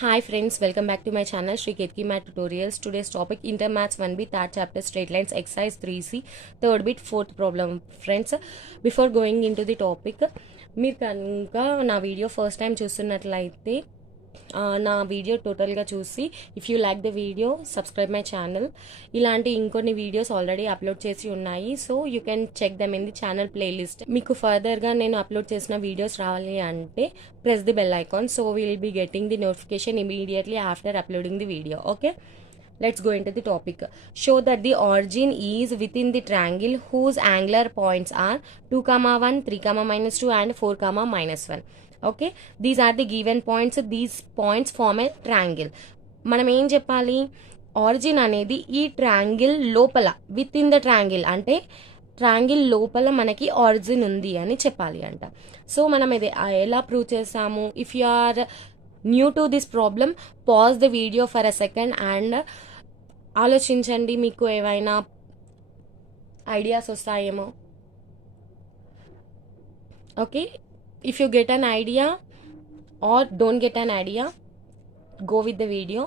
Hi friends, welcome back to my channel Shri Ketki Math Tutorials. Today's topic Intermaths 1B, third chapter straight lines exercise 3C, third bit, fourth problem. Friends, before going into the topic, మీరు కనుక నా video first time చూస్తున్నట్లయితే నా video టోటల్గా చూసి if you like the video subscribe my channel. ఇలాంటి ఇంకొన్ని videos already upload చేసి ఉన్నాయి, so you can check them in the channel playlist. మీకు ఫర్దర్గా నేను అప్లోడ్ చేసిన వీడియోస్ రావాలి అంటే press the bell icon, so will be getting the notification immediately after uploading the video. Okay, let's go into the topic. Show that the origin is within the triangle whose angular points are 2, 1, 3, -2 and 4, -1. Okay, these are the given points. These points form a triangle. మనం ఏం చెప్పాలి, origin అనేది ఈ triangle లోపల, with in the triangle అంటే triangle లోపల మనకి origin ఉంది అని చెప్పాలి అంట. సో మనం ఇది ఎలా ప్రూవ్ చేసాము? If you are new to this problem, pause the video for a second and ఆలోచించండి, మీకు ఏవైనా ఐడియాస్ వస్తాయేమో. Okay, if you get an idea or don't get an idea, go with the video.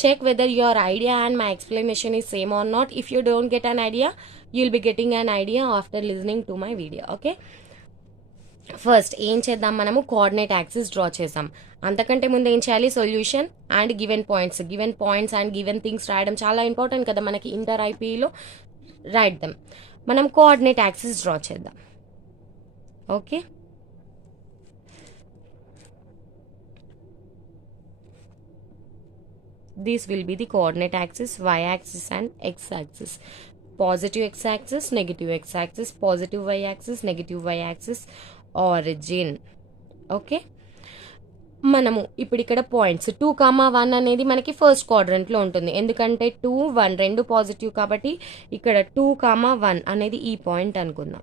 Check whether your idea and my explanation is same or not. If you don't get an idea, you'll be getting an idea after listening to my video. Okay, first ఏం చేద్దాం, మనము coordinate axis draw చేసాం. అంతకంటే ముందు ఏం చేయాలి, solution and given points and given things రాయడం చాలా ఇంపార్టెంట్ కదా మనకి ఇంటర్ ఐపీలో. రాయిద్దాం, మనం కోఆర్డినేట్ యాక్సిస్ డ్రా చేద్దాం. Okay, this will be the coordinate axis, y-axis and x-axis. Positive x-axis, negative x-axis, positive y-axis, negative y-axis, origin. Okay, మనము ఇప్పుడు ఇక్కడ points 2, 1 అనేది మనకి ఫస్ట్ క్వాడ్రంట్లో ఉంటుంది, ఎందుకంటే 2, 1 రెండు పాజిటివ్ కాబట్టి ఇక్కడ 2, 1 అనేది ఈ పాయింట్ అనుకుందాం.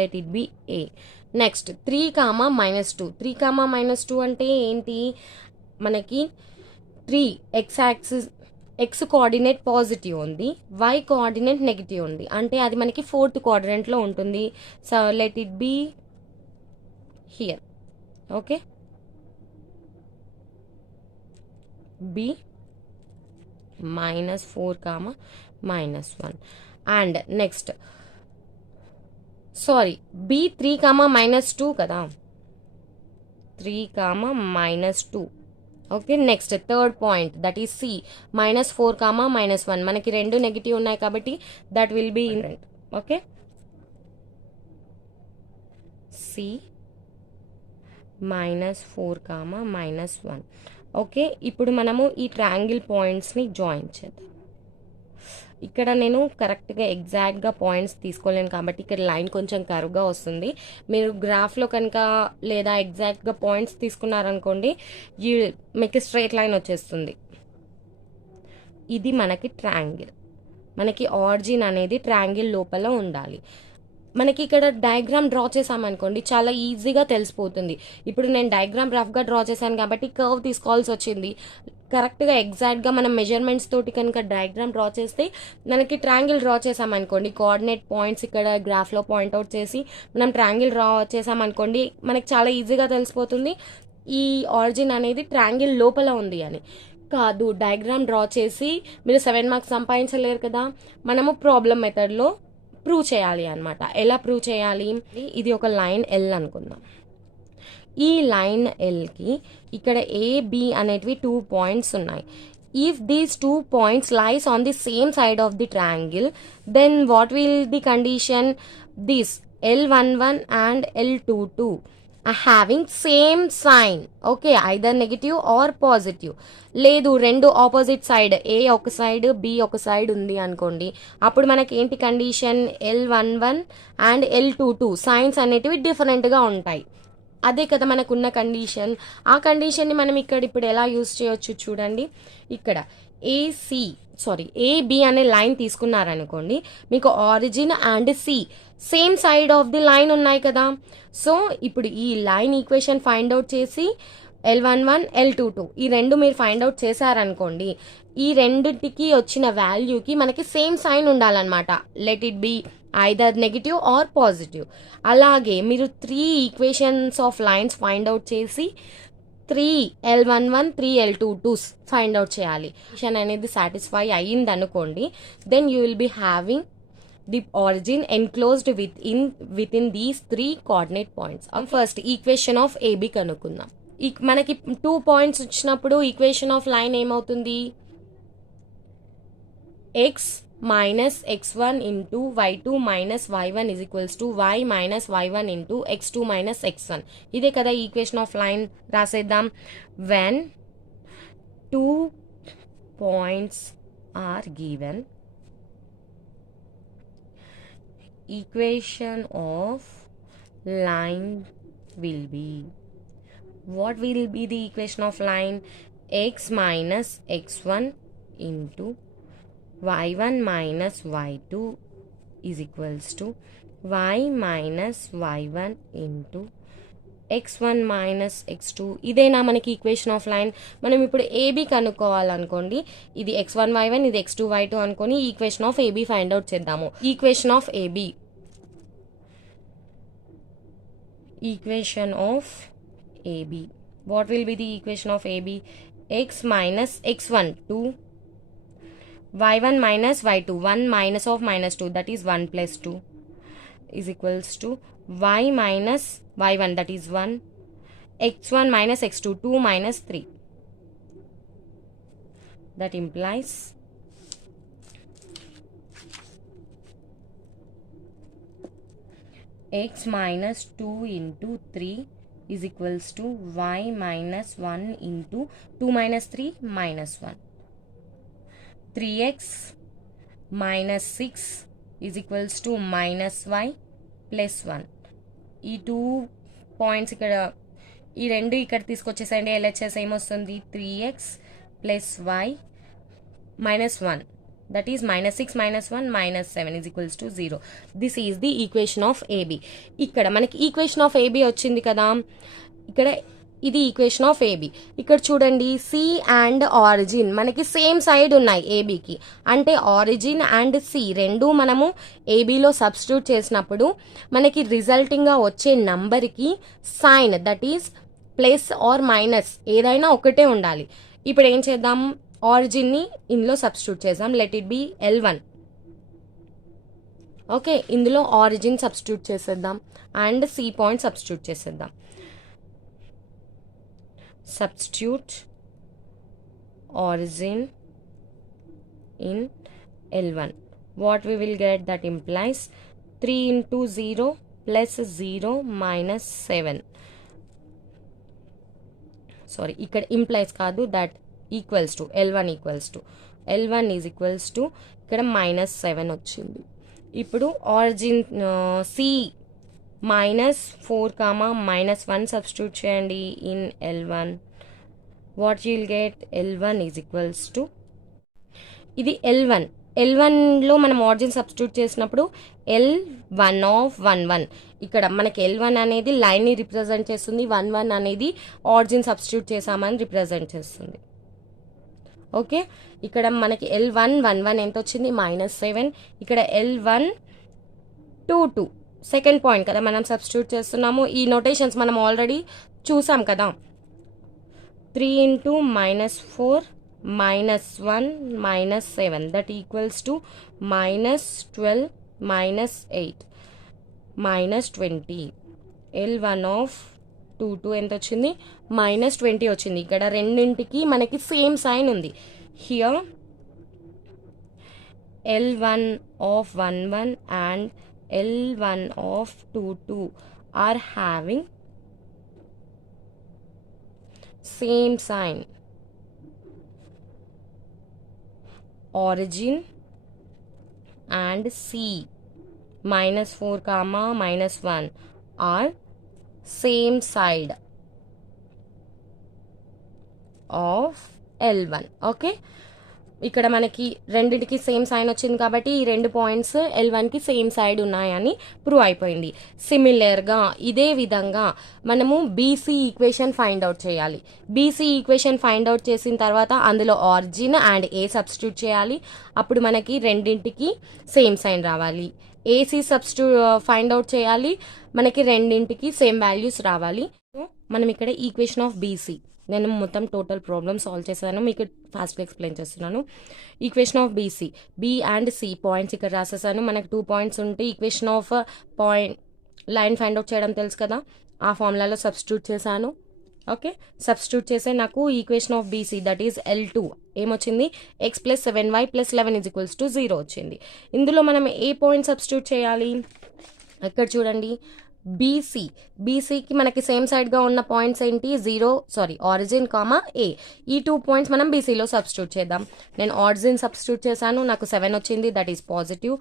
Let it B A. Next 3, -2. 3, -2 అంటే ఏంటి, మనకి 3 x-axis, x కోఆర్డినేట్ పాజిటివ్ ఉంది, y కోఆర్డినేట్ నెగిటివ్ ఉంది, అంటే అది మనకి ఫోర్త్ క్వాడ్రంట్లో ఉంటుంది. So let it be here. Okay, B -4, -1 and next sorry B 3, -2 కదా, 3, -2. Okay, next third point that is C, -4, -1. మనకి రెండు నెగిటివ్ ఉన్నాయి కాబట్టి that will be in. Okay, C -4, -1. Okay, ఇప్పుడు మనము ఈ ట్రయాంగిల్ పాయింట్స్ని జాయిన్ చేద్దాం. ఇక్కడ నేను కరెక్ట్గా ఎగ్జాక్ట్గా పాయింట్స్ తీసుకోలేను కాబట్టి ఇక్కడ లైన్ కొంచెం కరువుగా వస్తుంది. మీరు గ్రాఫ్లో కనుక లేదా ఎగ్జాక్ట్గా పాయింట్స్ తీసుకున్నారనుకోండి, మీకు స్ట్రైట్ లైన్ వచ్చేస్తుంది. ఇది మనకి ట్రయాంగిల్, మనకి ఆరిజిన్ అనేది ట్రయాంగిల్ లోపల ఉండాలి. మనకి ఇక్కడ డయాగ్రామ్ డ్రా చేసామనుకోండి చాలా ఈజీగా తెలిసిపోతుంది. ఇప్పుడు నేను డయాగ్రామ్ రఫ్గా డ్రా చేశాను కాబట్టి కర్వ్ తీసుకోవాల్సి వచ్చింది. కరెక్ట్గా ఎగ్జాక్ట్గా మనం మెజర్మెంట్స్ తోటి కనుక డయాగ్రామ్ డ్రా చేస్తే మనకి ట్రయాంగిల్ డ్రా చేసామనుకోండి, కోఆర్డినేట్ పాయింట్స్ ఇక్కడ గ్రాఫ్లో పాయింట్అవుట్ చేసి మనం ట్రయాంగిల్ డ్రా చేసామనుకోండి, మనకి చాలా ఈజీగా తెలిసిపోతుంది ఈ ఆరిజిన్ అనేది ట్రయాంగిల్ లోపల ఉంది అని. కాదు, డయాగ్రామ్ డ్రా చేసి మీరు 7 మార్క్స్ సంపాదించలేరు కదా, మనము ప్రాబ్లం మెథడ్లో ప్రూవ్ చేయాలి అనమాట. ఎలా ప్రూవ్ చేయాలి, ఇది ఒక లైన్ ఎల్ అనుకుందాం. ఈ లైన్ ఎల్కి ఇక్కడ ఏబి అనేటివి 2 పాయింట్స్ ఉన్నాయి. If these 2 points lies on the same side of the triangle, then what will the condition, this L11 and L22 are having same sign. Okay, either negative or positive. లేదు, రెండు opposite side, ఏ ఒక side B ఒక side ఉంది అనుకోండి, అప్పుడు మనకి ఏంటి condition, L11 and L22 science అనేటివి డిఫరెంట్గా ఉంటాయి. అదే కదా మనకున్న కండిషన్. ఆ కండిషన్ని మనం ఇక్కడ ఇప్పుడు ఎలా యూజ్ చేయొచ్చు చూడండి. ఇక్కడ ఏబి అనే లైన్ తీసుకున్నారనుకోండి, మీకు origin and C same side of the line ఉన్నాయి కదా. సో ఇప్పుడు ఈ లైన్ ఈక్వేషన్ ఫైండ్ అవుట్ చేసి L11 L22 ఈ రెండు మీరు ఫైండ్ అవుట్ చేశారనుకోండి, ఈ రెండింటికి వచ్చిన వాల్యూకి మనకి సేమ్ సైన్ ఉండాలన్నమాట. Let it be either negative or positive. అలాగే మీరు 3 equations of lines find out చేసి 3 L11 3 L22 ఫైండ్ అవుట్ చేయాలి. ఈక్వేషన్ అనేది సాటిస్ఫై అయ్యింది అనుకోండి, then you will be having the origin enclosed within these 3 coordinate points. First equation of AB కనుక్కుందాం. మనకి 2 points వచ్చినప్పుడు ఈక్వేషన్ ఆఫ్ లైన్ ఏమవుతుంది? x minus x1 into y2 minus y1 is equals to y minus y1 into x2 minus x1. ఇదే కదా equation of line. రాసేద్దాం. when 2 points are given, equation of line will be, what will be the equation of line? X minus x1 into y1 minus y2 is equals to y minus y1 into x1 minus x2. ఇదేనా మనకి equation of line? మనం ఇప్పుడు AB కనుక్కోవాలనుకోండి, ఇది x1 y1 ఇది x2 y2 అనుకొని equation of AB find out చేద్దాము. Equation of AB, equation of AB. What will be the equation of AB? X minus x1 2, y1 minus y2 1 minus of minus 2 that is 1 plus 2 is equals to y minus y1 that is 1, x1 minus x2 2 minus 3. That implies x minus 2 into 3 is equals to y minus 1 into 2 minus 3 minus 1. 3x minus 6 is equals to minus y plus 1. ఈ 2 points ఇక్కడ, ఈ రెండు ఇక్కడ తీసుకొచ్చేసండి. LHS ఏమొస్తుంది? 3x plus y minus 1. That is minus 6 minus 1 minus 7 is equals to 0. This is the equation of AB. ఇక్కడ మనకి equation of AB వచ్చింది కదా. ఇక్కడ ఇది ఈక్వేషన్ ఆఫ్ AB. ఇక్కడ చూడండి, C అండ్ ఆరిజిన్ మనకి సేమ్ సైడ్ ఉన్నాయి ఏబీకి. అంటే ఆరిజిన్ అండ్ C రెండు మనము ఏబీలో సబ్స్టిట్యూట్ చేసినప్పుడు మనకి రిజల్టింగ్గా వచ్చే నంబర్కి sign, that is plus or minus ఏదైనా ఒకటే ఉండాలి. ఇప్పుడు ఏం చేద్దాం? ఆరిజిన్ని ఇందులో సబ్స్టిట్యూట్ చేద్దాం. Let it B L1. Okay, ఇందులో ఆరిజిన్ సబ్స్టిట్యూట్ చేసేద్దాం అండ్ C పాయింట్ సబ్స్టిట్యూట్ చేసేద్దాం. Substitute origin in L1. What we will get? That implies 3 into 0 plus 0 minus 7. Sorry, ఇక్కడ ఇంప్లైస్ కాదు, that equals to L1 is equals to ఇక్కడ minus 7 వచ్చింది. ఇప్పుడు origin C minus 4 comma minus 1 substitute చేయండి in L1. what you will get? L1 is equals to, ఇది L1లో మనం origin substitute చేసినప్పుడు L1 of 1 1. ఇక్కడ మనకి L1 అనేది లైన్ని రిప్రజెంట్ చేస్తుంది, 1 1 అనేది ఆరిజిన్ సబ్స్టిట్యూట్ చేసామని రిప్రజెంట్ చేస్తుంది. ఓకే, ఇక్కడ మనకి L1 1 1 ఎంత వచ్చింది? -7. ఇక్కడ L1 2 2 సెకండ్ పాయింట్ కదా మనం సబ్స్టిట్యూట్ చేస్తున్నాము. ఈ నోటేషన్స్ మనం ఆల్రెడీ చూసాం కదా. 3 into -4 -1 -7 that equals to -12 -8 -20. L1 of 2 2 ఎంత వచ్చింది? -20 వచ్చింది. ఇక్కడ రెండింటికి మనకి సేమ్ సైన్ ఉంది. Here L1 of 1 1 and L1 of 2 2 are having same sign. Origin and C -4 comma -1 are same side of L1. Okay, ఇక్కడ మనకి రెండింటికి సేమ్ సైన్ వచ్చింది కాబట్టి ఈ 2 పాయింట్స్ L1కి సేమ్ సైడ్ ఉన్నాయని ప్రూవ్ అయిపోయింది. సిమిలర్గా ఇదే విధంగా మనము బీసీ ఈక్వేషన్ ఫైండ్ అవుట్ చేయాలి. బీసీ ఈక్వేషన్ ఫైండ్ అవుట్ చేసిన తర్వాత అందులో ఆరిజిన్ అండ్ ఏ సబ్స్టిట్యూట్ చేయాలి. అప్పుడు మనకి రెండింటికి సేమ్ సైన్ రావాలి. ఏసీ ఫైండ్ అవుట్ చేయాలి, మనకి రెండింటికి సేమ్ వాల్యూస్ రావాలి. మనం ఇక్కడ ఈక్వేషన్ ఆఫ్ బీసీ, నేను మొత్తం టోటల్ ప్రాబ్లమ్ సాల్వ్ చేశాను, మీకు ఫాస్ట్గా ఎక్స్ప్లెయిన్ చేస్తున్నాను. Equation of BC, B and C points ఇక్కడ రాసేసాను. మనకు 2 పాయింట్స్ ఉంటే equation of point line find out చేయడం తెలుసు కదా, ఆ ఫార్ములాలో సబ్స్టిట్యూట్ చేశాను. ఓకే, సబ్స్టిట్యూట్ చేస్తే నాకు equation of BC that is L2 ఏమొచ్చింది, x + 7y + 11 = 0 వచ్చింది. ఇందులో మనం ఏ పాయింట్ సబ్స్టిట్యూట్ చేయాలి, ఇక్కడ చూడండి. బీసీకి మనకి సేమ్ సైడ్గా ఉన్న పాయింట్స్ ఏంటి, ఆరిజిన్ కామా ఏ. ఈ 2 పాయింట్స్ మనం బీసీలో సబ్స్టిట్యూట్ చేద్దాం. నేను ఆరిజిన్ సబ్స్టిట్యూట్ చేశాను, నాకు 7 వచ్చింది, that is positive.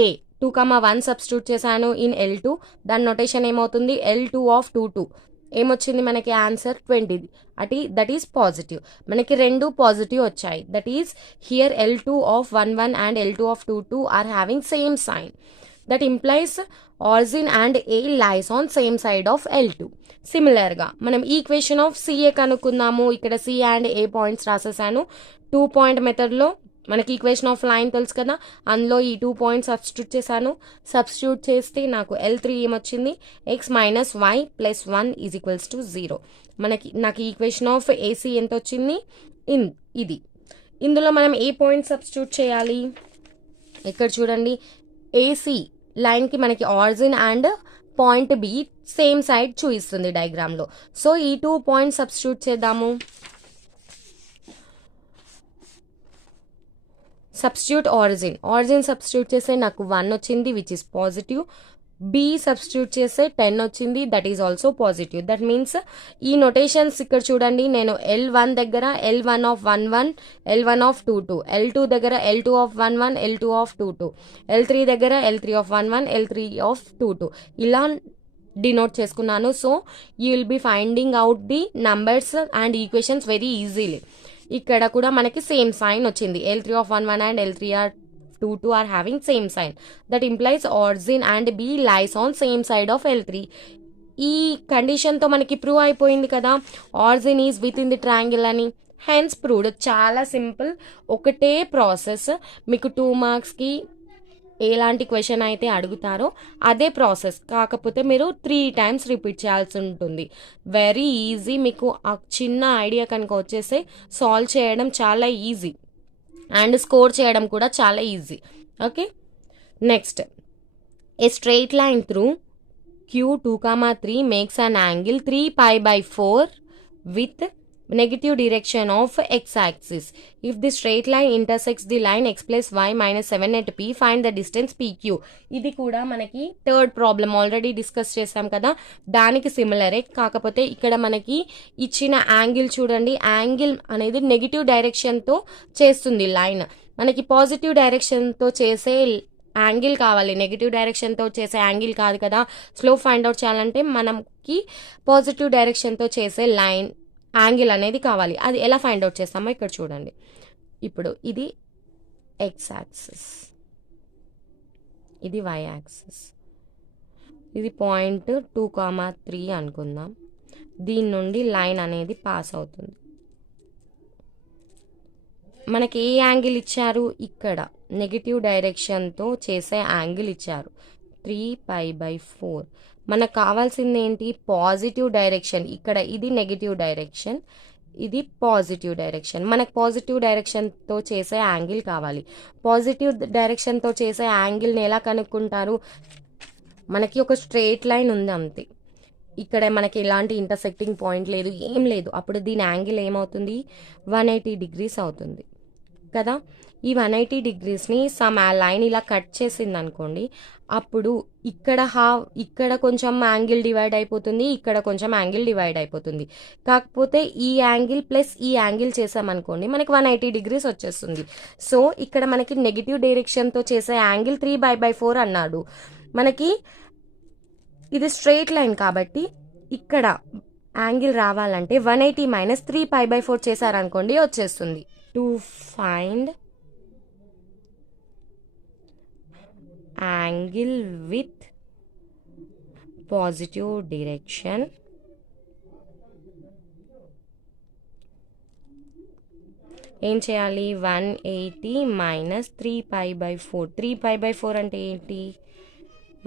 A 2,1 substitute చేశాను ఇన్ L2, దాని నొటేషన్ ఏమవుతుంది, L2 ఆఫ్ 2 ఏమొచ్చింది మనకి ఆన్సర్ 20, దట్ ఈస్ పాజిటివ్. మనకి 2 పాజిటివ్ వచ్చాయి, that is here L2 of 11 and L2 of 2 are having same sign. That implies origin and A lies on same side of L2. సిమిలర్గా మనం equation of CA కనుక్కుందాము. ఇక్కడ C and A points రాసేసాను. 2 point మెథడ్లో మనకి equation of line తెలుసు కదా, అందులో ఈ 2 పాయింట్స్ సబ్స్టిట్యూట్ చేశాను. సబ్స్టిట్యూట్ చేస్తే నాకు L3 ఏమొచ్చింది, x - y + 1 = 0. నాకు ఈక్వేషన్ ఆఫ్ ఏసీ ఎంత వచ్చింది, ఇది. ఇందులో మనం ఏ పాయింట్ సబ్స్టిట్యూట్ చేయాలి, ఇక్కడ చూడండి. ఏసీ లైన్కి మనకి origin and point B same side చూపిస్తుంది డయాగ్రామ్లో. సో ఈ 2 పాయింట్స్ సబ్స్టిట్యూట్ చేద్దాము. సబ్స్టిట్యూట్ ఆరిజిన్ సబ్స్టిట్యూట్ చేస్తే నాకు 1 వచ్చింది, which is positive. B substitute చేస్తే 10 వచ్చింది, that is also positive. That means ఈ నొటేషన్స్ ఇక్కడ చూడండి, నేను L1 దగ్గర L1 of 11, L1 of 22, L2 దగ్గర L2 of 11, L2 of 22, L3 దగ్గర L3 ఆఫ్ 11, L3 ఆఫ్ 22 ఇలా డినోట్ చేసుకున్నాను. So you will be finding out the numbers and equations very easily. ఇక్కడ కూడా మనకి సేమ్ సైన్ వచ్చింది, L3 of 11 and L3 or 22 are having same sign. That implies origin and B lies on same side of L3. ఈ కండిషన్తో మనకి prove అయిపోయింది కదా, origin is within the triangle అని. Hence proved. చాలా simple, ఒకటే process. మీకు 2 మార్క్స్కి ఎలాంటి క్వశ్చన్ అయితే అడుగుతారో అదే ప్రాసెస్, కాకపోతే మీరు 3 టైమ్స్ రిపీట్ చేయాల్సి ఉంటుంది. Very easy. మీకు ఆ చిన్న ఐడియా కనుక వచ్చేస్తే సాల్వ్ చేయడం చాలా ఈజీ అండ్ స్కోర్ చేయడం కూడా చాలా easy. Okay, next, a straight line through Q 2,3 makes an angle 3π/4 with negative direction of x-axis. If the straight line intersects the line x + y - 7 at P, find the distance PQ. ఇది కూడా మనకి third problem already discuss చేసాం కదా, దానికి సిమిలరే. కాకపోతే ఇక్కడ మనకి ఇచ్చిన యాంగిల్ చూడండి, యాంగిల్ అనేది నెగిటివ్ డైరెక్షన్తో చేస్తుంది లైన్. మనకి పాజిటివ్ డైరెక్షన్తో చేసే యాంగిల్ కావాలి, నెగిటివ్ డైరెక్షన్తో చేసే యాంగిల్ కాదు కదా. స్లోప్ ఫైండ్ అవుట్ చేయాలంటే మనకి పాజిటివ్ డైరెక్షన్తో చేసే లైన్ యాంగిల్ అనేది కావాలి. అది ఎలా ఫైండ్ అవుట్ చేస్తామో ఇక్కడ చూడండి. ఇప్పుడు ఇది ఎక్స్ యాక్సిస్, ఇది వై యాక్సిస్, ఇది పాయింట్ 2,3 అనుకుందాం. దీని నుండి లైన్ అనేది పాస్ అవుతుంది. మనకి ఏ యాంగిల్ ఇచ్చారు, ఇక్కడ నెగిటివ్ డైరెక్షన్తో చేసే యాంగిల్ ఇచ్చారు 3π/4. మనకు కావాల్సింది ఏంటి, పాజిటివ్ డైరెక్షన్. ఇక్కడ ఇది నెగిటివ్ డైరెక్షన్, ఇది పాజిటివ్ డైరెక్షన్. మనకు పాజిటివ్ డైరెక్షన్తో చేసే యాంగిల్ కావాలి. పాజిటివ్ డైరెక్షన్తో చేసే యాంగిల్ని ఎలా కనుక్కుంటారు, మనకి ఒక స్ట్రెయిట్ లైన్ ఉంది అంతే, ఇక్కడ మనకి ఎలాంటి ఇంటర్సెక్టింగ్ పాయింట్ లేదు, ఏం లేదు. అప్పుడు దీని యాంగిల్ ఏమవుతుంది, 180 degrees అవుతుంది కదా. ఈ 180 degreesని సమ్ లైన్ ఇలా కట్ చేసింది అనుకోండి, అప్పుడు ఇక్కడ కొంచెం యాంగిల్ డివైడ్ అయిపోతుంది, ఇక్కడ కొంచెం యాంగిల్ డివైడ్ అయిపోతుంది. కాకపోతే ఈ యాంగిల్ ప్లస్ ఈ యాంగిల్ చేసామనుకోండి, మనకి 180 degrees వచ్చేస్తుంది. సో ఇక్కడ మనకి నెగిటివ్ డైరెక్షన్తో చేసే యాంగిల్ 3π/4 అన్నాడు. మనకి ఇది స్ట్రెయిట్ లైన్ కాబట్టి ఇక్కడ యాంగిల్ రావాలంటే 180 - 3π/4 చేశారనుకోండి వచ్చేస్తుంది to find angle with positive direction ఏం చేయాలి 180 మైనస్ 3π/4 3π/4 అంటే ఏంటి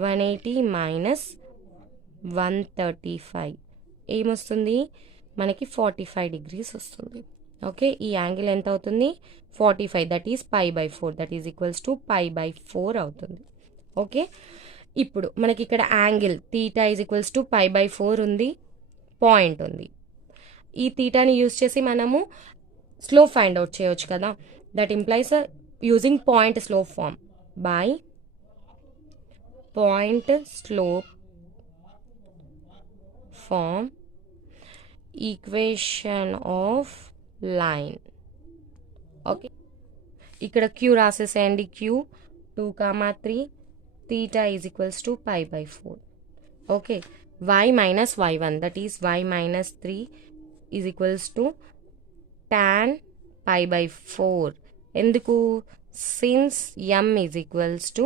180 మైనస్ 135 ఏమొస్తుంది మనకి 45 డిగ్రీస్ వస్తుంది ఓకే ఈ యాంగిల్ ఎంత అవుతుంది 45 that is π/4 that is equals to π/4 అవుతుంది ఓకే ఇప్పుడు మనకి ఇక్కడ angle theta is equals to π/4 ఉంది పాయింట్ ఉంది ఈ తీటాని యూజ్ చేసి మనము స్లోప్ ఫైండ్ అవుట్ చేయవచ్చు కదా that implies using point slope form by point slope form equation of line okay ఇక్కడ క్యూ రాసేసేయండి Q 2,3 theta is equals to π/4 okay y minus y1 that is y minus 3 is equals to tan π/4 ఎందుకు since m is equals to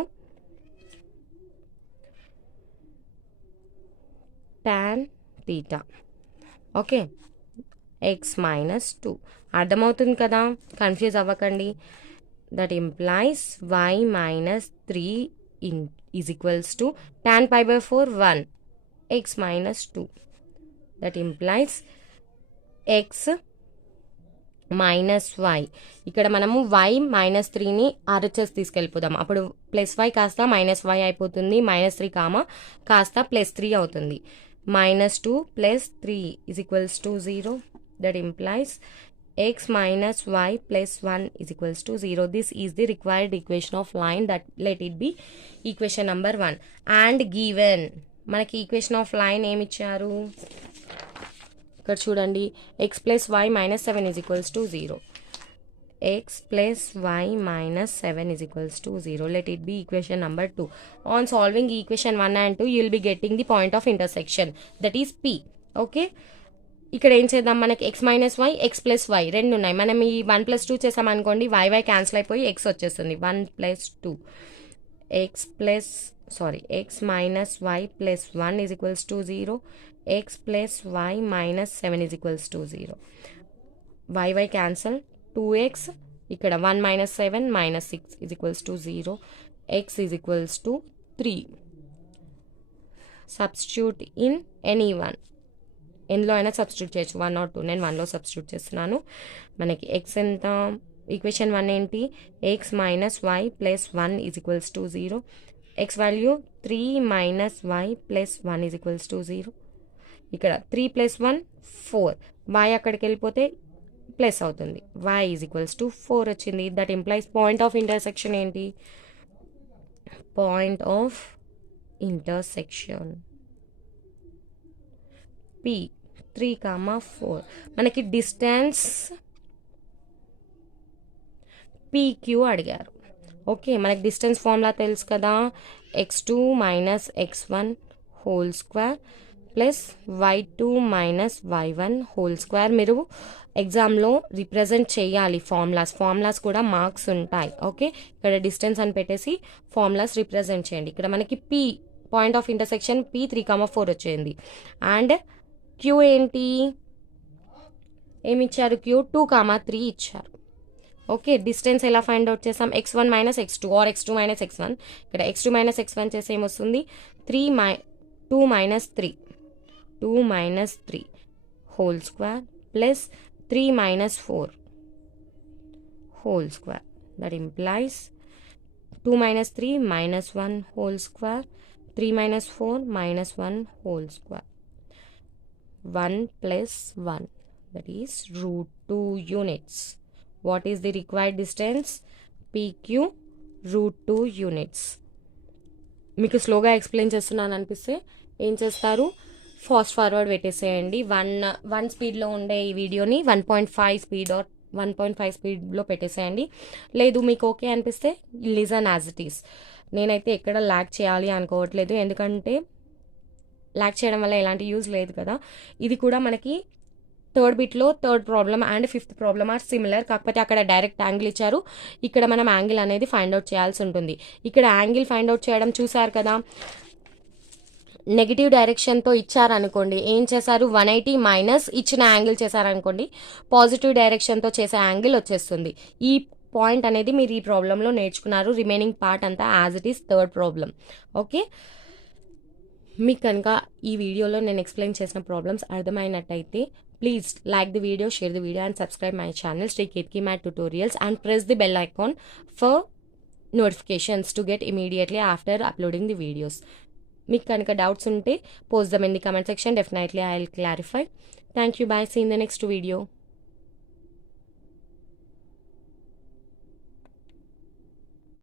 tan theta okay x minus 2 అర్థమవుతుంది కదా confuse అవ్వకండి that implies y minus 3 is equals to tan π/4 1 x minus 2 that implies x minus y ఇక్కడ మనము y minus 3ని RHS తీసుకెళ్ళిపోదాం అప్పుడు plus y కాస్త minus y అయిపోతుంది మైనస్ 3 కామ కాస్త ప్లస్ 3 అవుతుంది minus 2 plus 3 is equals to 0 that implies x minus y plus 1 is equals to 0 this is the required equation of line that let it be equation number 1 and given మనకి equation of line ఏమి ఇచ్చారు ఇక్కడ చూడండి x plus y minus 7 is equals to 0 x plus y minus 7 is equals to 0 let it be equation number 2 on solving equation 1 and 2 you will be getting the point of intersection that is p okay ఇక్కడ ఏం చేద్దాం మనకి x minus y x plus y రెండు ఉన్నాయి మనం ఈ 1+2 చేసామనుకోండి y cancel అయిపోయి x వచ్చేస్తుంది 1+2 x minus y plus 1 is equals to 0 x plus y minus 7 is equals to 0 y cancel 2x ఇక్కడ 1 minus 7 minus 6 is equals to 0 x is equals to 3 substitute in any one ఎందులో అయినా substitute చేయొచ్చు 1 or 2 నేను 1లో substitute చేస్తున్నాను మనకి x ఎంత equation 1 ఏంటి x minus y plus 1 is equals to 0 x value 3 minus y plus 1 is equals to 0 ఇక్కడ 3 plus 1 4 y అక్కడికి వెళ్ళిపోతే ప్లస్ అవుతుంది y ఈజ్ ఈక్వల్స్ టు 4 వచ్చింది that implies point of intersection ఏంటి పాయింట్ ఆఫ్ ఇంటర్సెక్షన్ p 3,4 మనకి distance pq అడిగారు okay మనకి distance formula తెలుసు కదా x2 minus x1 whole square plus y2 minus y1 whole square మీరు ఎగ్జామ్లో రిప్రజెంట్ చేయాలి ఫార్ములాస్ కూడా మార్క్స్ ఉంటాయి ఓకే ఇక్కడ డిస్టెన్స్ అని పెట్టేసి ఫార్ములాస్ రిప్రజెంట్ చేయండి ఇక్కడ మనకి p point of intersection p 3,4 వచ్చింది అండ్ q ఏంటి ఏమి ఇచ్చారు q 2,3 ఇచ్చారు ఓకే డిస్టెన్స్ ఎలా ఫైండ్ అవుట్ చేసాం x1 minus x2 are x2 minus x1 ఇక్కడ x2 మైనస్ x1 చేస్తే ఏమొస్తుంది 2 minus 3 whole square plus 3 minus 4 whole square that implies 2 minus 3 minus 1 whole square 3 minus 4 minus 1 whole square 1 plus 1 that is root 2 units what is the required distance pq root 2 units మీకు స్లోగా explain చేస్తున్నాను అనిపిస్తే ఏం చేస్తారు fast forward పెట్టేసేయండి 1 స్పీడ్లో ఉండే ఈ వీడియోని 1.5 స్పీడ్ ఆర్ 1.5 స్పీడ్లో పెట్టేసేయండి లేదు మీకు ఓకే అనిపిస్తే లిజన్ యాజ్ ఇట్ ఈస్ నేనైతే ఎక్కడ ల్యాగ్ చేయాలి అనుకోవట్లేదు ఎందుకంటే ల్యాగ్ చేయడం వల్ల ఎలాంటి యూజ్ లేదు కదా ఇది కూడా మనకి థర్డ్ బిట్లో third problem and fifth problem are similar, కాకపోతే అక్కడ డైరెక్ట్ యాంగిల్ ఇచ్చారు, ఇక్కడ మనం యాంగిల్ అనేది ఫైండ్ అవుట్ చేయాల్సి ఉంటుంది. ఇక్కడ యాంగిల్ ఫైండ్ అవుట్ చేయడం చూసారు కదా, నెగిటివ్ డైరెక్షన్తో ఇచ్చారనుకోండి ఏం చేశారు, 180 మైనస్ ఇచ్చిన యాంగిల్ చేశారనుకోండి పాజిటివ్ డైరెక్షన్తో చేసే యాంగిల్ వచ్చేస్తుంది. ఈ పాయింట్ అనేది మీరు ఈ ప్రాబ్లంలో నేర్చుకున్నారు. రిమైనింగ్ పార్ట్ అంతా as it is third problem. Okay, మీకు కనుక ఈ వీడియోలో నేను ఎక్స్ప్లెయిన్ చేసిన ప్రాబ్లమ్స్ అర్థమైనట్టయితే please like the video, share the video and subscribe my channel Shri Ketki math tutorials and press the bell icon for notifications to get immediately after uploading the videos. Meeku kanaka doubts unte post them in the comment section. Definitely I'll clarify. Thank you. Bye. See you in the next video.